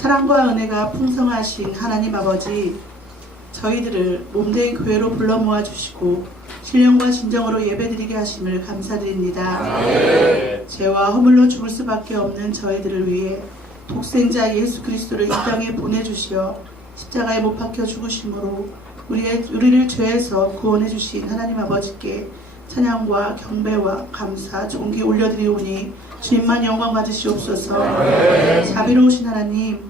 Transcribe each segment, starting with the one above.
사랑과 은혜가 풍성하신 하나님 아버지 저희들을 몸된 교회로 불러 모아 주시고 신령과 진정으로 예배드리게 하심을 감사드립니다. 죄와 허물로 죽을 수밖에 없는 저희들을 위해 독생자 예수 그리스도를 이 땅에 보내 주시어 십자가에 못 박혀 죽으심으로 우리의, 우리를 죄에서 구원해 주신 하나님 아버지께 찬양과 경배와 감사, 존귀 올려드리오니 주님만 영광 받으시옵소서 자비로우신 하나님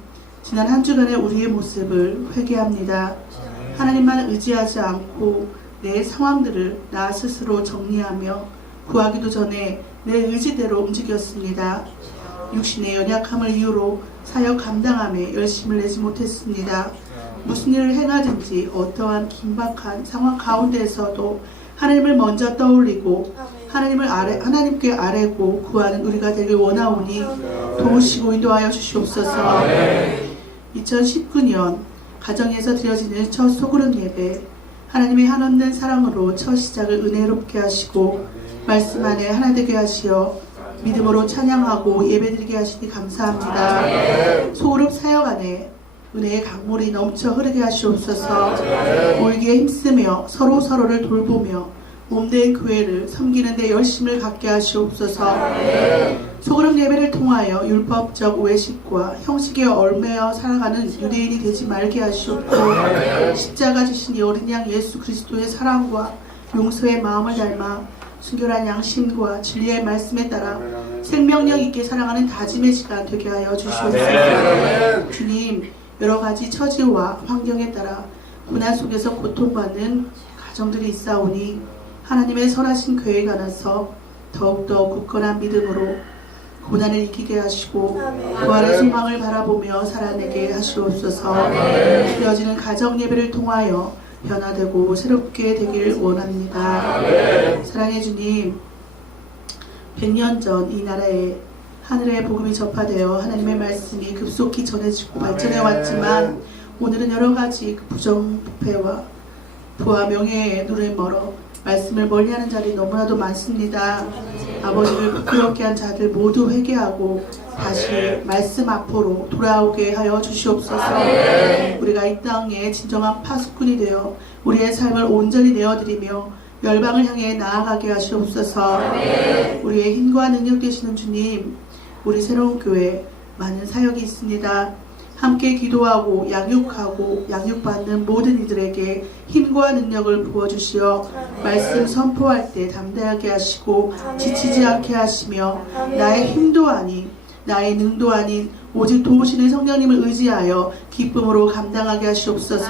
지난 한 주간의 우리의 모습을 회개합니다. 하나님만 의지하지 않고 내 상황들을 나 스스로 정리하며 구하기도 전에 내 의지대로 움직였습니다. 육신의 연약함을 이유로 사역 감당함에 열심을 내지 못했습니다. 무슨 일을 행하든지 어떠한 긴박한 상황 가운데에서도 하나님을 먼저 떠올리고 하나님을 아래, 하나님께 아뢰고 구하는 우리가 되길 원하오니 도우시고 인도하여 주시옵소서. 2019년 가정에서 드려지는 첫 소그룹 예배 하나님의 한없는 사랑으로 첫 시작을 은혜롭게 하시고 말씀 안에 하나 되게 하시어 믿음으로 찬양하고 예배드리게 하시니 감사합니다. 소그룹 사역 안에 은혜의 강물이 넘쳐 흐르게 하시옵소서. 올기에 힘쓰며 서로 서로를 돌보며 몸된 교회를 섬기는 데 열심을 갖게 하시옵소서. 소그룹 예배를 통하여 율법적 외식과 형식에 얽매여 살아가는 유대인이 되지 말게 하시옵고 십자가 이 어린 양 예수 그리스도의 사랑과 용서의 마음을 닮아 순결한 양심과 진리의 말씀에 따라 생명력 있게 살아가는 다짐의 시간 되게 하여 주시옵소서. 주님 여러 가지 처지와 환경에 따라 고난 속에서 고통받는 가정들이 있사오니 하나님의 선하신 계획 안에서 더욱더 굳건한 믿음으로 고난을 이기게 하시고 부활의 소망을 바라보며 살아내게 하시옵소서. 되어지는 가정 예배를 통하여 변화되고 새롭게 되길 원합니다. 사랑해 주님 100년 전 이 나라에 하늘의 복음이 접하되어 하나님의 말씀이 급속히 전해지고 발전해 왔지만 오늘은 여러 가지 그 부정 부패와 부와 명예에 눈을 멀어 말씀을 멀리하는 자들이 너무나도 많습니다. 아버지를 부끄럽게 한 자들 모두 회개하고 다시 말씀 앞으로 돌아오게 하여 주시옵소서. 우리가 이 땅에 진정한 파수꾼이 되어 우리의 삶을 온전히 내어드리며 열방을 향해 나아가게 하시옵소서. 우리의 힘과 능력 되시는 주님, 우리 새로운 교회 많은 사역이 있습니다. 함께 기도하고 양육하고 양육받는 모든 이들에게 힘과 능력을 부어주시어 말씀 선포할 때 담대하게 하시고 지치지 않게 하시며 나의 힘도 아닌 나의 능도 아닌 오직 도우시는 성령님을 의지하여 기쁨으로 감당하게 하시옵소서.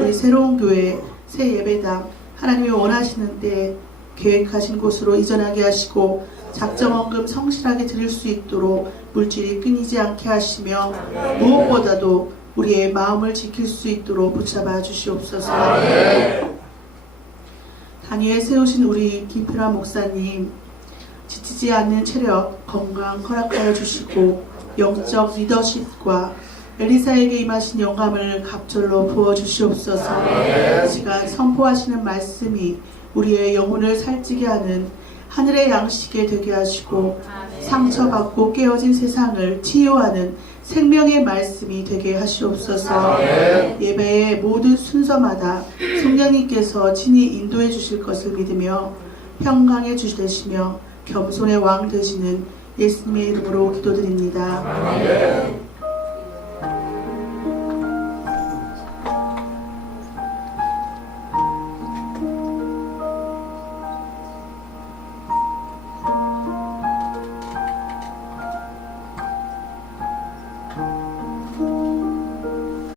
우리 새로운 교회 새 예배당 하나님이 원하시는 때 계획하신 곳으로 이전하게 하시고 작정원금 성실하게 드릴 수 있도록 물질이 끊이지 않게 하시며 무엇보다도 우리의 마음을 지킬 수 있도록 붙잡아 주시옵소서. 단위에 세우신 우리 김필아 목사님 지치지 않는 체력, 건강 허락하여 주시고 영적 리더십과 엘리사에게 임하신 영감을 갑절로 부어 주시옵소서. 이 시간 선포하시는 말씀이 우리의 영혼을 살찌게 하는 하늘의 양식에 되게 하시고 상처받고 깨어진 세상을 치유하는 생명의 말씀이 되게 하시옵소서. 예배의 모든 순서마다 성령님께서 친히 인도해 주실 것을 믿으며 평강의 주 되시며 겸손의 왕 되시는 예수님의 이름으로 기도드립니다.